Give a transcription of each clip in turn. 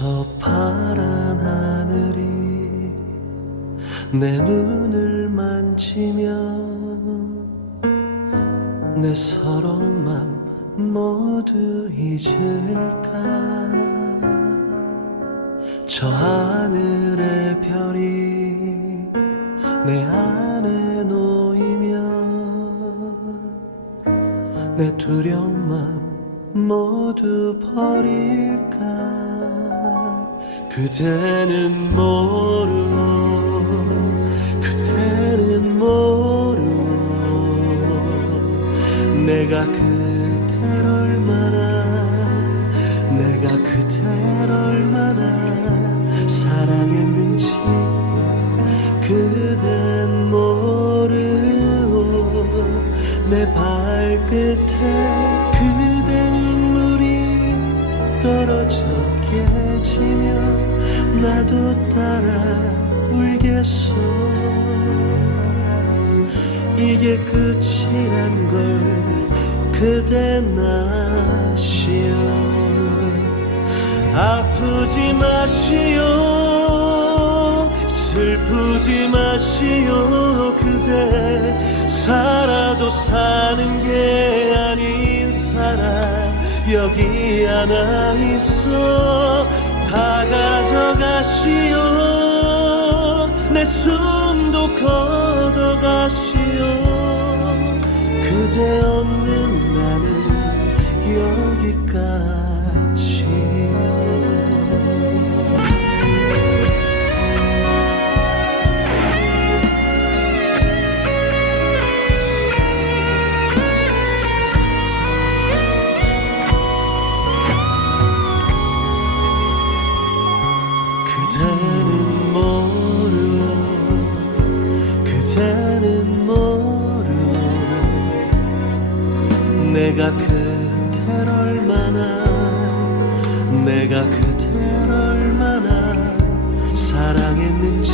저 파란 하늘이 내 눈을 만지면 내 서러운 맘 모두 잊을까? 저 하늘의 별이 내 안에 놓이면 내 두려운 맘 모두 버릴까 그대는 모르오 그대는 모르오 내가 그댈 얼마나 내가 그댈 얼마나 사랑했는지 그댄 모르오 내 발끝에 지면 나도 따라 울겠어. 이게 끝이란 걸 그대 나시오. 아프지 마시오. 슬프지 마시오. 그대 살아도 사는 게 아닌 사람 여기 하나 있어. 다 가져가시오. 내 숨도 걷어가시오. 그대 없는 나는 여기까지 그댈 얼마나 내가 그댈 얼마나 사랑했는지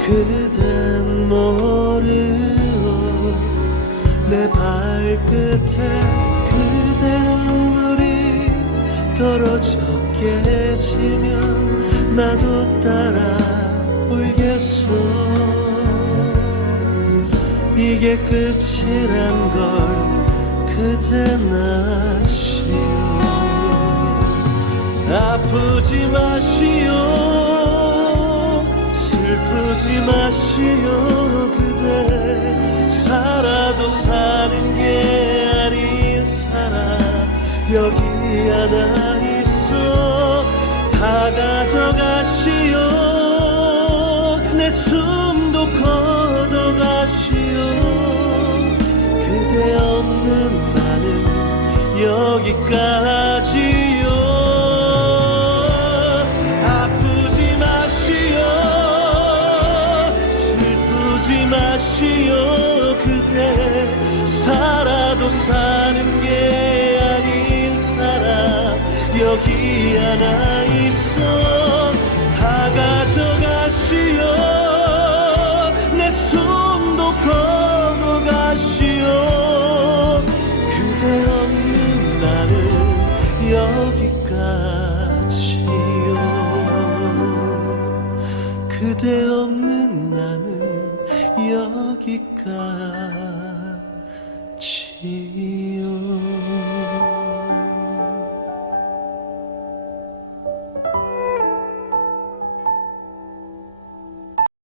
그댄 모르오 내 발끝에 그대 눈물이 떨어져 깨지면 나도 따라 울겠어. 이게 끝이란 걸 그대 나시오. 아프지 마시오. 슬프지 마시오. 그대 살아도 사는 게 아닌 사람 여기 하나 여기까지요. 아프지 마시오. 슬프지 마시오. 그대 살아도 사는 게 여기까지요? 그대 없는 나는 여기까지요.